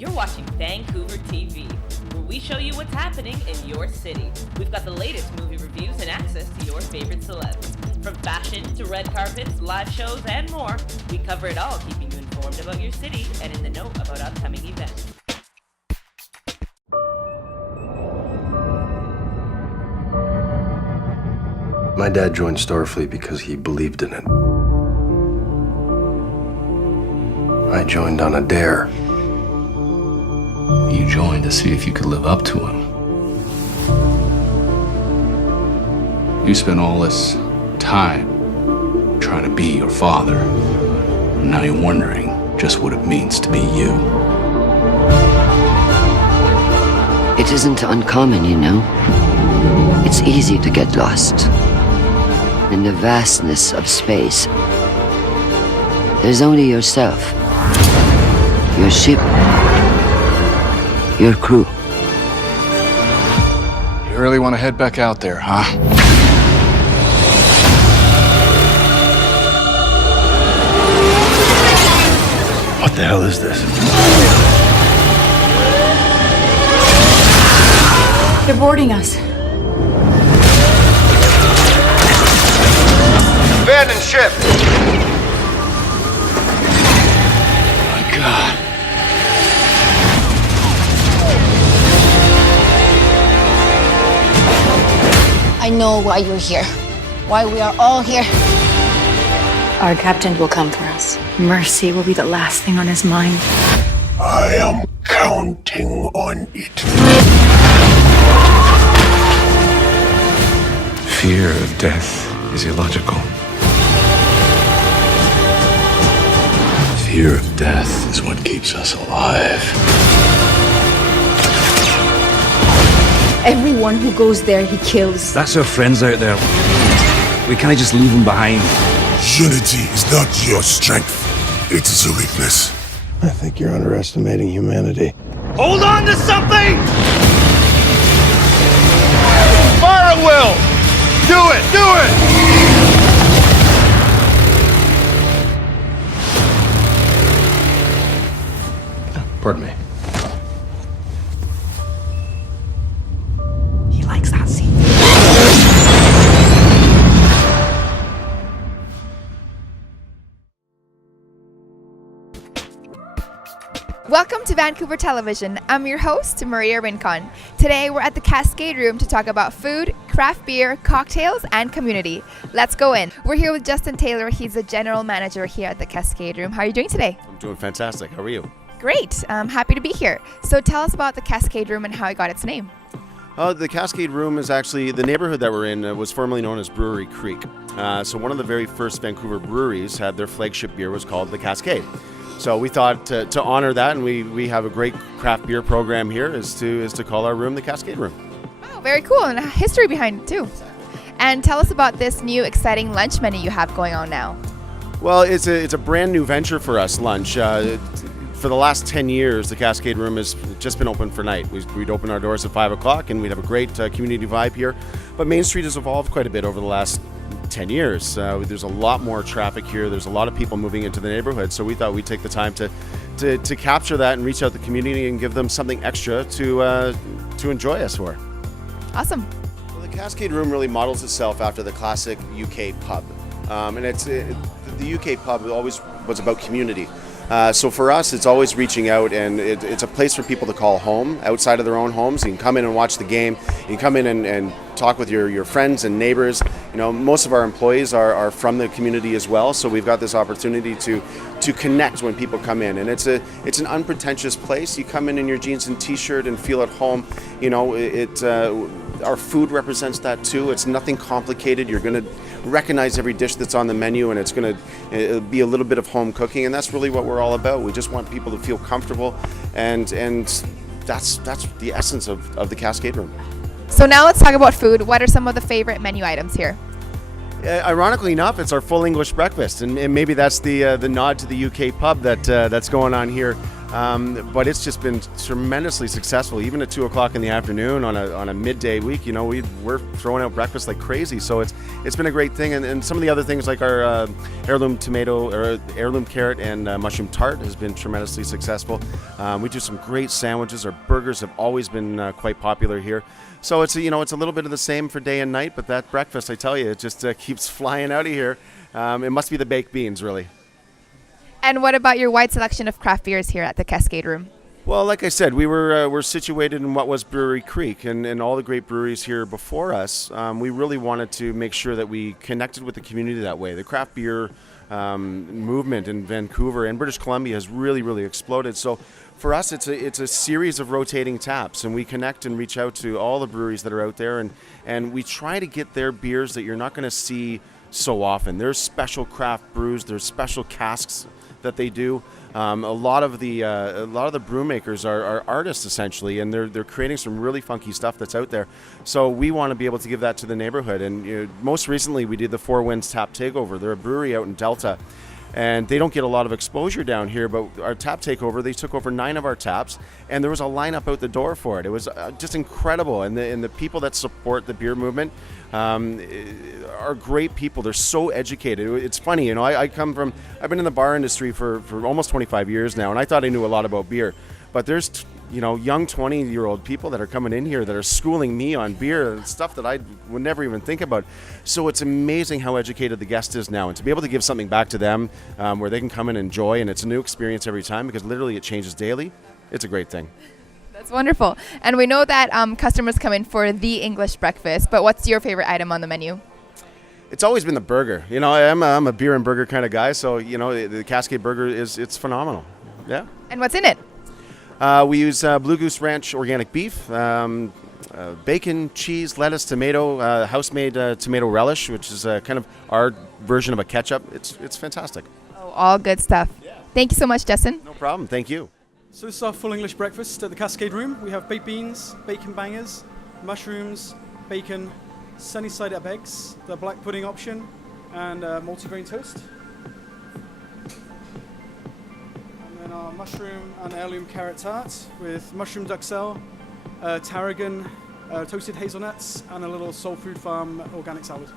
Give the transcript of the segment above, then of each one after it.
You're watching Vancouver TV, where we show you what's happening in your city. We've got the latest movie reviews and access to your favorite celebs. From fashion to red carpets, live shows, and more, we cover it all, keeping you informed about your city and in the know about upcoming events. My dad joined Starfleet because he believed in it. I joined on a dare. You joined to see if you could live up to him. You spent all this time trying to be your father. And now you're wondering just what it means to be you. It isn't uncommon, you know. It's easy to get lost in the vastness of space. There's only yourself, your ship, your crew. You really want to head back out there, huh? What the hell is this? They're boarding us. Abandon ship! God. I know why you're here. Why we are all here. Our captain will come for us. Mercy will be the last thing on his mind. I am counting on it. Fear of death is illogical. Fear of death is what keeps us alive. Everyone who goes there, he kills. That's our friends out there. We can't just leave them behind. Unity is not your strength. It is a weakness. I think you're underestimating humanity. Hold on to something! Fire at will! Do it! Do it! Pardon me. He likes that scene. Welcome to Vancouver Television. I'm your host, Maria Rincon. Today we're at the Cascade Room to talk about food, craft beer, cocktails, and community. Let's go in. We're here with Justin Taylor. He's the general manager here at the Cascade Room. How are you doing today? I'm doing fantastic. How are you? Great. I'm happy to be here. So tell us about the Cascade Room and how it got its name. The Cascade Room is actually, the neighborhood that we're in was formerly known as Brewery Creek. So one of the very first Vancouver breweries had their flagship beer was called the Cascade. So we thought to honor that, and we have a great craft beer program here, is to call our room the Cascade Room. Oh, very cool, and a history behind it too. And tell us about this new exciting lunch menu you have going on now. Well, it's a brand new venture for us, lunch. For the last 10 years, the Cascade Room has just been open for night. We'd open our doors at 5 o'clock, and we'd have a great community vibe here. But Main Street has evolved quite a bit over the last 10 years. There's a lot more traffic here. There's a lot of people moving into the neighborhood. So we thought we'd take the time to capture that and reach out to the community and give them something extra to enjoy us for. Awesome. Well, the Cascade Room really models itself after the classic UK pub. And the UK pub always was about community. So for us, it's always reaching out, and it's a place for people to call home outside of their own homes. You can come in and watch the game. You can come in and talk with your friends and neighbors. You know, most of our employees are from the community as well, so we've got this opportunity to connect when people come in. And it's an unpretentious place. You come in your jeans and t-shirt and feel at home. You know, our food represents that too. It's nothing complicated. You're going to recognize every dish that's on the menu, and it's going to be a little bit of home cooking, and that's really what we're all about. We just want people to feel comfortable, and that's the essence of the Cascade Room. So now let's talk about food. What are some of the favorite menu items here? Ironically enough, it's our full English breakfast, and maybe that's the nod to the UK pub that's going on here. But it's just been tremendously successful. Even at 2 o'clock in the afternoon on a midday week, you know, we're throwing out breakfast like crazy. So it's been a great thing. And some of the other things like our heirloom tomato or heirloom carrot and mushroom tart has been tremendously successful. We do some great sandwiches. Our burgers have always been quite popular here. So it's a little bit of the same for day and night. But that breakfast, I tell you, it just keeps flying out of here. It must be the baked beans, really. And what about your wide selection of craft beers here at the Cascade Room? Well, like I said, we're situated in what was Brewery Creek, and all the great breweries here before us. We really wanted to make sure that we connected with the community that way. The craft beer movement in Vancouver and British Columbia has really, really exploded. So for us, it's a series of rotating taps, and we connect and reach out to all the breweries that are out there, and we try to get their beers that you're not going to see so often. There's special craft brews, there's special casks that they do. A lot of the brew makers are artists essentially, and they're creating some really funky stuff that's out there. So we want to be able to give that to the neighborhood. And most recently, we did the Four Winds Tap Takeover. They're a brewery out in Delta, and they don't get a lot of exposure down here. But our tap takeover, they took over 9 of our taps, and there was a lineup out the door for it. It was just incredible. And the people that support the beer movement are great people. They're so educated. It's funny, I've been in the bar industry for almost 25 years now, and I thought I knew a lot about beer. But there's, young 20-year-old people that are coming in here that are schooling me on beer and stuff that I would never even think about. So it's amazing how educated the guest is now, and to be able to give something back to them where they can come and enjoy, and it's a new experience every time because literally it changes daily. It's a great thing. That's wonderful. And we know that customers come in for the English breakfast, but what's your favorite item on the menu? It's always been the burger. I'm a beer and burger kind of guy, so the Cascade Burger it's phenomenal. Yeah. And what's in it? We use Blue Goose Ranch organic beef, bacon, cheese, lettuce, tomato, house-made tomato relish, which is kind of our version of a ketchup. It's fantastic. Oh, all good stuff. Yeah. Thank you so much, Justin. No problem. Thank you. So this is our full English breakfast at the Cascade Room. We have baked beans, bacon bangers, mushrooms, bacon, sunny side up eggs, the black pudding option, and multigrain toast. And then our mushroom and heirloom carrot tart with mushroom duxelle, tarragon, toasted hazelnuts, and a little Soul Food Farm organic salad.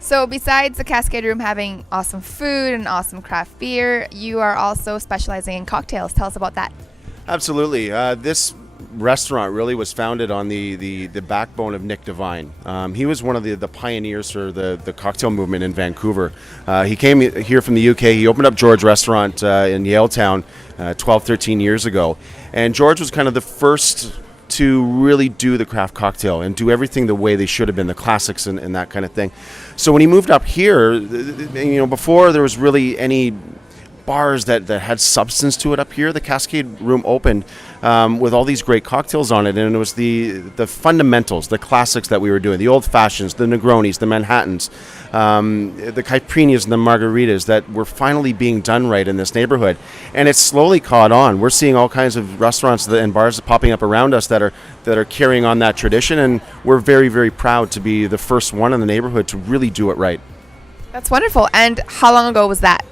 So besides the Cascade Room having awesome food and awesome craft beer, you are also specializing in cocktails. Tell us about that. Absolutely. This restaurant really was founded on the backbone of Nick Devine. He was one of the pioneers for the cocktail movement in Vancouver. He came here from the UK. He opened up George Restaurant in Yaletown 12, 13 years ago. And George was kind of the first to really do the craft cocktail and do everything the way they should have been, the classics and that kind of thing. So when he moved up here, before there was really any bars that had substance to it up here, the Cascade Room opened with all these great cocktails on it, and it was the fundamentals, the classics that we were doing, the old fashions, the Negronis, the Manhattans, the Caipirinhas and the Margaritas that were finally being done right in this neighborhood. And it's slowly caught on. We're seeing all kinds of restaurants and bars popping up around us that are carrying on that tradition, and we're very, very proud to be the first one in the neighborhood to really do it right. That's wonderful. And how long ago was that?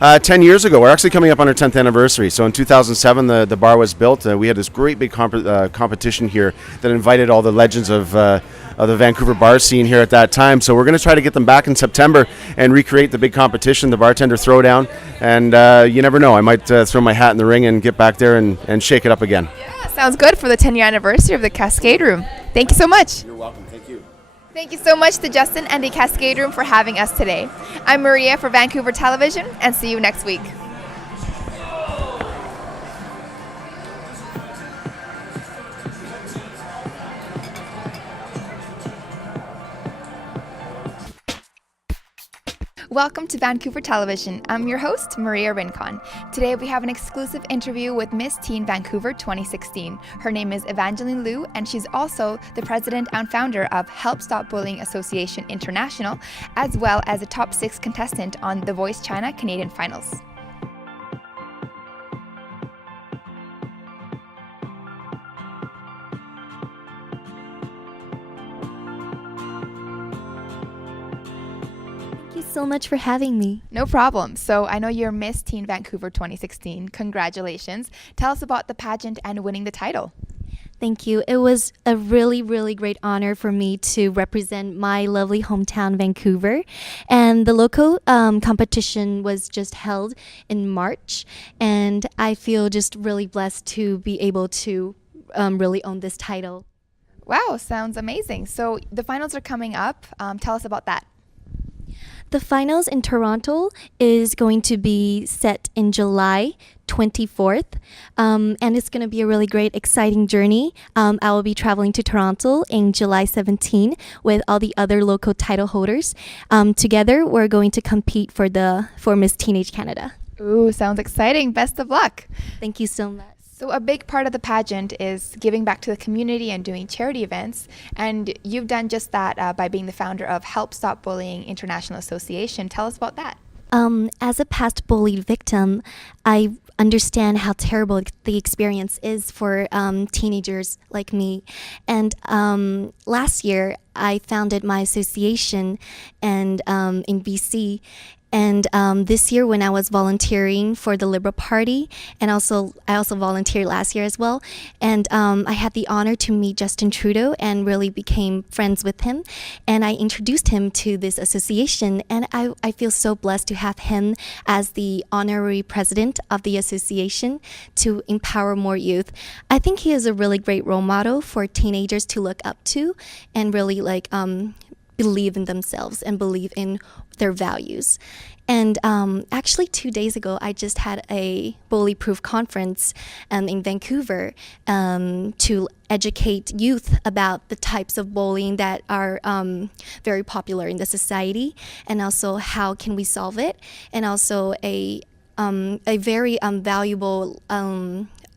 10 years ago. We're actually coming up on our 10th anniversary. So in 2007, the bar was built. We had this great big competition here that invited all the legends of the Vancouver bar scene here at that time. So we're going to try to get them back in September and recreate the big competition, the bartender throwdown. And you never know, I might throw my hat in the ring and get back there and shake it up again. Yeah, sounds good for the 10-year anniversary of the Cascade Room. Thank you so much. You're welcome. Thank you. Thank you so much to Justin and the Cascade Room for having us today. I'm Maria for Vancouver Television, and see you next week. Welcome to Vancouver Television. I'm your host, Maria Rincon. Today we have an exclusive interview with Miss Teen Vancouver 2016. Her name is Evangeline Liu, and she's also the president and founder of Help Stop Bullying Association International, as well as a top 6 contestant on The Voice China Canadian Finals. So much for having me. No problem. So I know you're Miss Teen Vancouver 2016. Congratulations. Tell us about the pageant and winning the title. Thank you. It was a really, really great honor for me to represent my lovely hometown, Vancouver. And the local competition was just held in March. And I feel just really blessed to be able to really own this title. Wow, sounds amazing. So the finals are coming up. Tell us about that. The finals in Toronto is going to be set in July 24th, and it's going to be a really great, exciting journey. I will be traveling to Toronto in July 17 with all the other local title holders. Together, we're going to compete for Miss Teenage Canada. Ooh, sounds exciting. Best of luck. Thank you so much. So a big part of the pageant is giving back to the community and doing charity events. And you've done just that by being the founder of Help Stop Bullying International Association. Tell us about that. As a past bullied victim, I understand how terrible the experience is for teenagers like me. And last year, I founded my association in BC. And this year, when I was volunteering for the Liberal Party, and I also volunteered last year as well, and I had the honor to meet Justin Trudeau and really became friends with him. And I introduced him to this association, and I feel so blessed to have him as the honorary president of the association to empower more youth. I think he is a really great role model for teenagers to look up to and really believe in themselves and believe in their values. And actually 2 days ago, I just had a bully-proof conference in Vancouver to educate youth about the types of bullying that are very popular in the society, and also how can we solve it, and also a very valuable,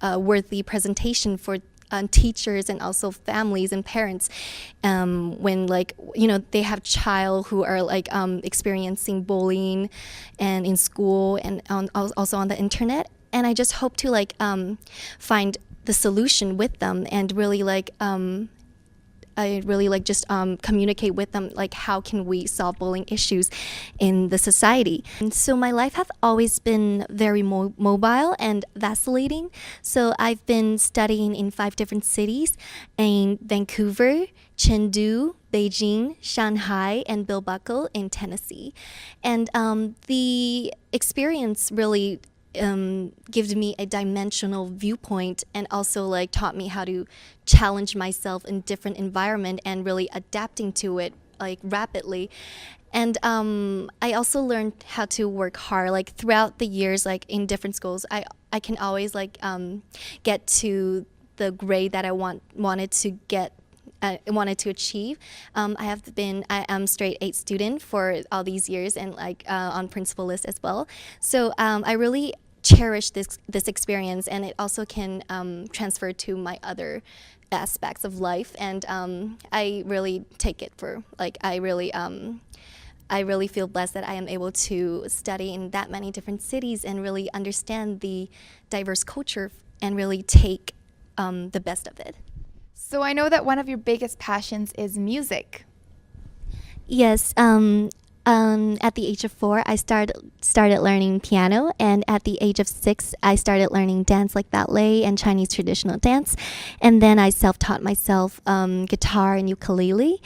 worthy presentation for teachers and also families and parents when they have child who are experiencing bullying and in school and also on the internet. And I just hope to find the solution with them and really communicate with them how can we solve bullying issues in the society. And so my life has always been very mobile and vacillating. So I've been studying in 5 different cities, in Vancouver, Chengdu, Beijing, Shanghai, and Bill Buckle in Tennessee. And the experience really gives me a dimensional viewpoint, and also taught me how to challenge myself in different environment and really adapting to it rapidly. And I also learned how to work hard throughout the years, in different schools. I can always get to the grade that I wanted to achieve. I am straight 8 student for all these years, and on principal list as well. So I really cherish this experience, and it also can transfer to my other aspects of life. And I really take it for I really feel blessed that I am able to study in that many different cities and really understand the diverse culture and really take the best of it. So I know that one of your biggest passions is music. Yes. At the age of 4, I started learning piano, and at the age of 6, I started learning dance like ballet and Chinese traditional dance, and then I self-taught myself guitar and ukulele.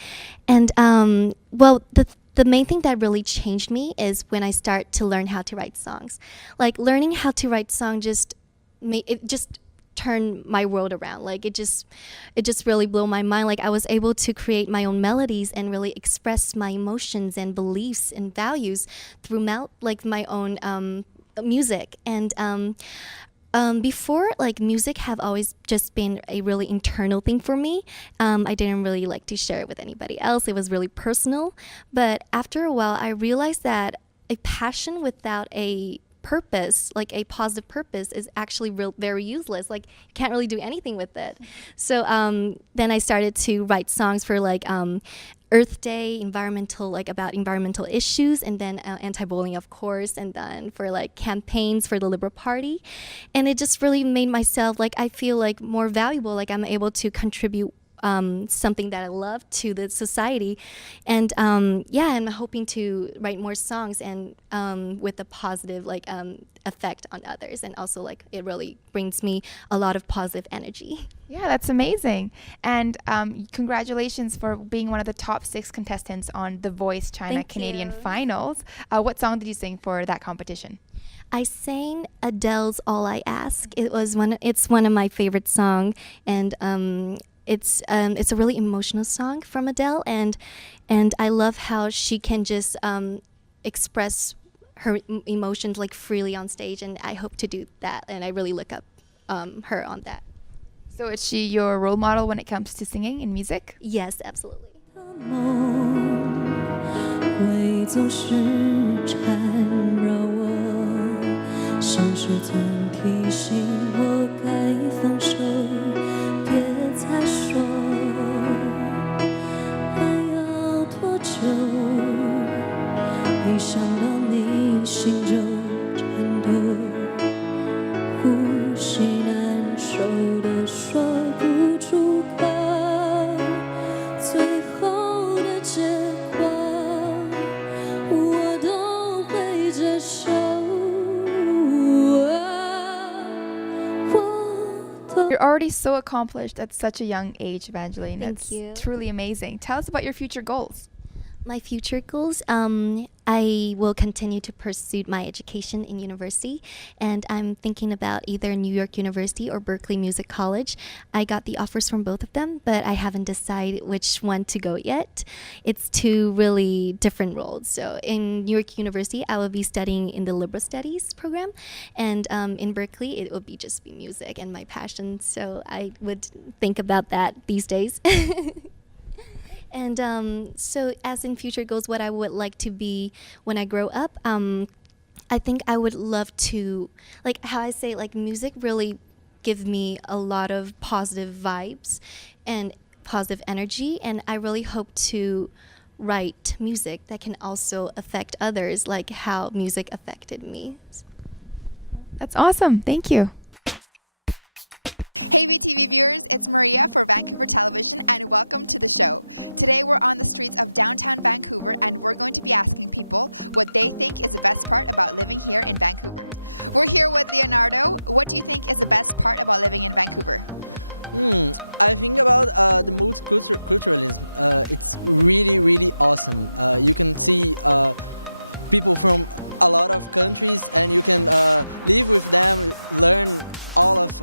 And the main thing that really changed me is when I start to learn how to write songs. Learning how to write songs just turned my world around. It just really blew my mind. I was able to create my own melodies and really express my emotions and beliefs and values through my own music. And before, music have always just been a really internal thing for me. I didn't really like to share it with anybody else. It was really personal. But after a while, I realized that a passion without a purpose, like a positive purpose, is actually very useless. Like, you can't really do anything with it. So then I started to write songs for like Earth Day, about environmental issues, and then anti-bullying, of course, and then for like campaigns for the Liberal Party. And it just really made myself, like, I feel like more valuable, like I'm able to contribute something that I love to the society. And I'm hoping to write more songs and with a positive effect on others, and also like it really brings me a lot of positive energy. Yeah, that's amazing. And congratulations for being one of the top 6 contestants on The Voice China Canadian Finals. What song did you sing for that competition? I sang Adele's All I Ask. It's one of my favorite songs, and it's a really emotional song from Adele, and I love how she can just express her emotions like freely on stage, and I hope to do that, and I really look up her on that. So is she your role model when it comes to singing and music? Yes, absolutely. 会总是缠绕我，像是总提醒我该放手，别再说，还要多久？一想到你，心就颤抖，呼吸难受的说不出口，最后的结果我都会接受。You're already so accomplished at such a young age, Evangeline. Thank you. That's truly amazing. Tell us about your future goals. My future goals, I will continue to pursue my education in university, and I'm thinking about either New York University or Berkeley Music College. I got the offers from both of them, but I haven't decided which one to go yet. It's 2 really different roles. So in New York University, I will be studying in the liberal studies program, and in Berkeley, it will be music and my passion. So I would think about that these days. And so as in future goals, what I would like to be when I grow up, I think I would love to, like how I say, like music really give me a lot of positive vibes and positive energy, and I really hope to write music that can also affect others, like how music affected me. That's awesome. Thank you. Hey VTV viewers, it's Maria for Vancouver Television, and welcome to the show. Today we're on the streets of downtown Vancouver, and we're going to be asking people what they think is the best part about living here in Vancouver. We're here with Leonardo. What do you think is the best part about living in Vancouver? I think about the multiculturalism. It's really, really awesome. You can see people from a lot of countries, and you can live with them, learn all of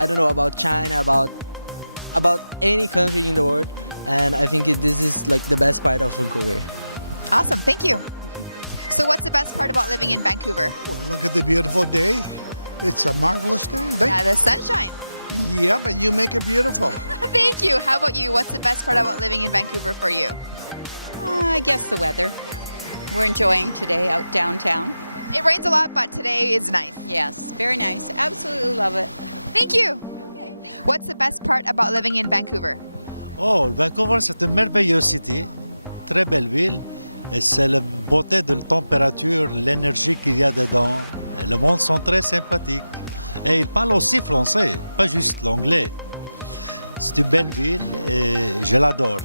I don't know, about China, about any country in the world, and I think this is like the best part of Vancouver. Awesome, thank you. So what's the best part about living in Vancouver? Well, look at the beautiful day. It's a marvelous day. Yeah, the sunshine. Yeah, but you make it beautiful. Thank you. How about you? What's the best part about living in Vancouver for you? I guess the weather. We're enjoying today out downtown. It rains a lot, but today is nice. Yes, very nice. Absolutely love it. Thank you. Okay. What's the best part about living in Vancouver? Oh, Vancouver, c'est une merveilleuse cité, très belle ville. Et c'est la beauté de la température, l'énergie qu'il y a dedans. Et le monde sont très sympathiques. Et ils parlent aussi français, pas juste l'anglais. C'est une belle ville et je l'adore.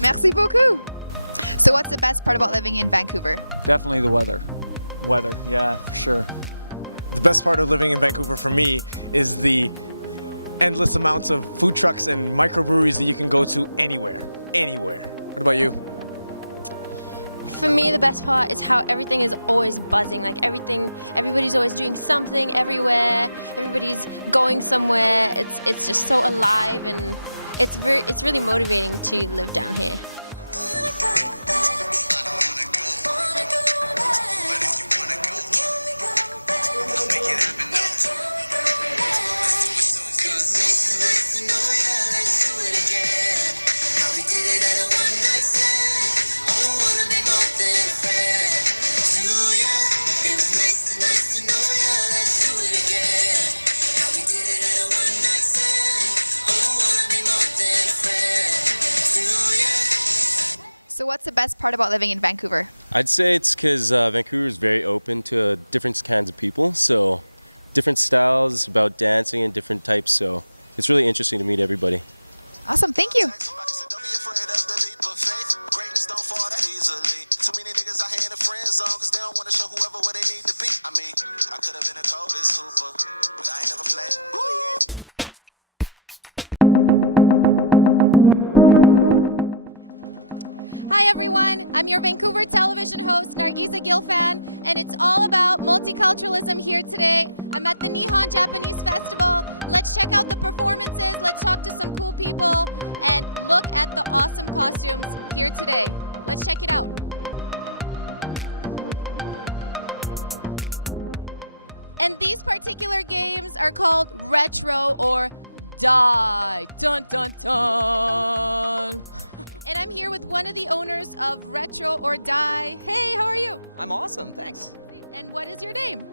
Merci beaucoup. So what's the best part about living in Vancouver? Definitely the weather. Weather, yeah, for sure. The best part of living in Vancouver for me is the endless amounts of food trucks and microbreweries that you can go to anywhere. What about you? For me, the best part is how everything is always buzzing. Like everybody's always doing something everywhere. Everybody's going somewhere. It's just so alive, and it's really motivating to live down here. So what's the best part about living in Vancouver? I'd say it's because Vancouver is very open to different kinds of people, so different styles about dancing and different types, so it's really interesting to meet everybody. Awesome, thank you. Hi everyone, I'm your Vancouver television host Nargiza Gilfan, and it's all about multiculturalism here today. I'm at the Nihon Japanese Festival. Let's check out the performances, let's talk to some cool people, and look at the awesome costumes here today. Let's check it out. And these particular games are called Retro or Die. Dun dun dun. And I'm here with one of the owners of Retro or Die. Hey, how are you? I'm awesome, thanks. And what is your name?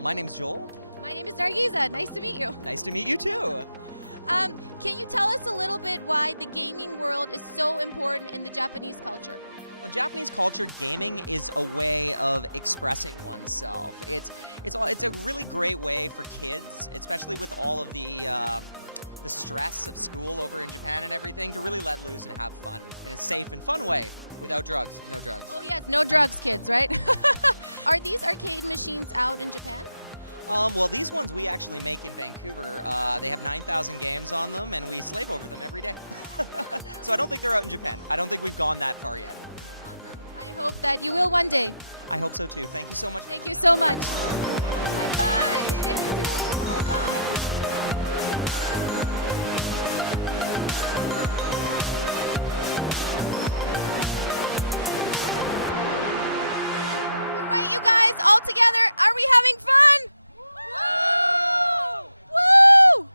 My name's Joel. My name is Nargiza. Nice to meet you. Nice to meet you too. Can you tell us a little bit why the gaming world is so important in the Japanese culture? Well, Japanese culture, gaming is a way of expressing oneself. It's a really great way for kids, especially with all of the stress of school over in Japan and everything, to really let loose and have fun in a safe and fun way without drugs. No drugs. Oh yes, no drugs, kids, right? Are these arcade machines out in Japan? Well, these ones we actually make in Vancouver. They have 9,000 games on them, and we slave over them every day. So I don't think they're out in Japan. I don't think we've gone that far yet. I hope that you will one day. I hope so too. Thank you so much. Thank you so much. Bye. All right, you guys, all together, are we having fun? Woo! Woo!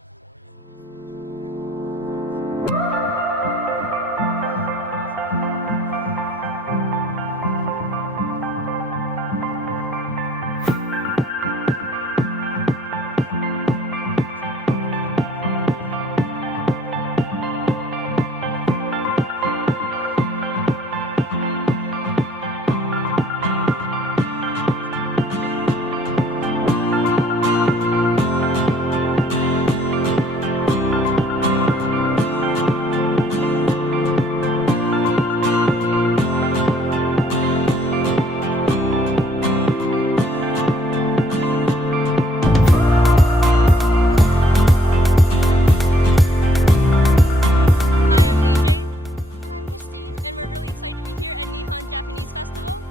Japanese Festival.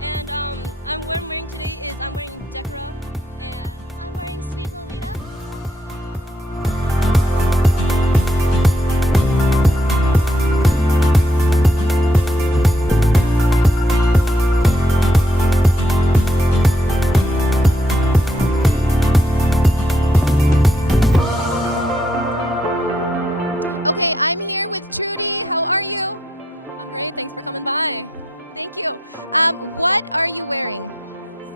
And what I'm wearing today is I'm wearing Dekra, and I'm wearing Sweet Lolita. Okay, I'm here with Trudy. How are you? I'm great. Thanks for coming by. Thank you. What are you wearing?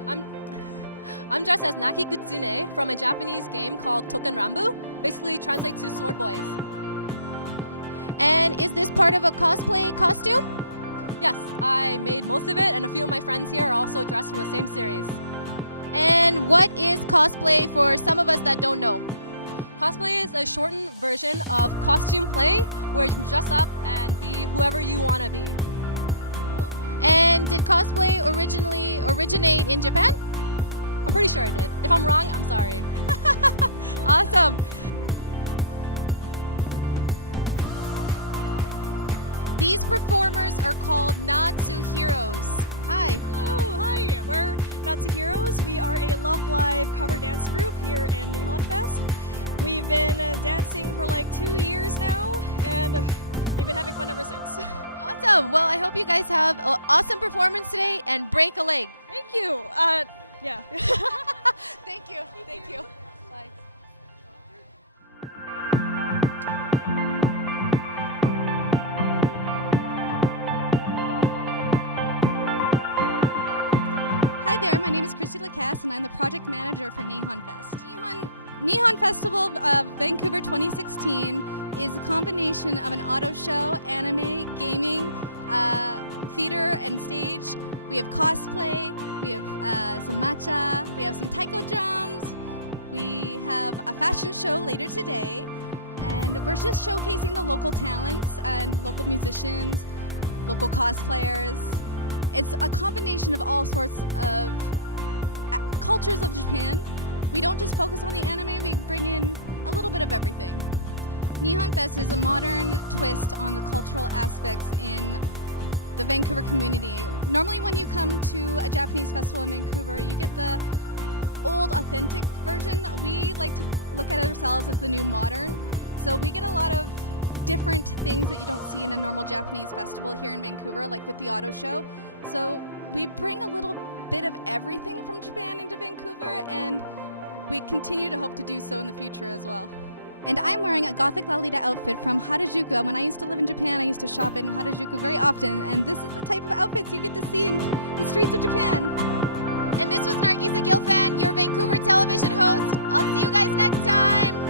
I'm dressed as Naki Gutsune from a Japanese game called Token Rambu. Basically translates to sword boys. And is this part of a cosplay costume? Yes, I made most of it, and a few of my friends here are also dressed from the same series. And what is cosplay for some of us that don't know? Cosplay is a shortened version of costume play where you can dress up and be whoever you want to be. And did cosplay originate in Japan? I'm pretty sure it did. If I'm wrong, I'm sorry. Awesome. These performers are called Natsuhiros. Hi. Hello, hi. We're Natsuhiros. We are a Love Live cover dance group here in Nihon Fest. We've been dancing for like 2 years now, and we've been having fun ever since. Awesome. Well, I hope you guys have an awesome performance today and break a leg. Thank you. Yeah. Thank you. Thank you. Bye. Hi there, my name is Christy Lacasse, and I'm the project manager for Nihon Fest. Nihon Nihon Festival Vancouver 2016 is a combination of an auto show, anime, gaming, theater, and stage. We have cosplay, we have some matcha, we have some taiko drums, we have a fashion show later today, and we're just showcasing the local talents and local musicians, local cosplayers. It's a combination of all sorts of cultures of Japan. We don't just focus on the anime, we bring in a little bit of everything. Nihon Fest is a modern twist on the cultural aspects in the Vancouver community. Normally when you come to a Japanese festival in Vancouver, you get the old authentic version. We like to look at ourselves as the new modern. So we get a lot of different things that you don't see in a normal Japanese festival here in Vancouver, like with the auto show. So we bring a little bit of everything from Japan into Vancouver, and we continue to hope to do so in the future as well. And I'm wearing a Gothic Lalita outfit from Harajuku. When I used to live in Japan, I used to shop in Harajuku very often, and this is the type of outfits you get to see in the streets of Japan. And this was Nargisa Gilfan, your Vancouver television host. I'll see you guys next time.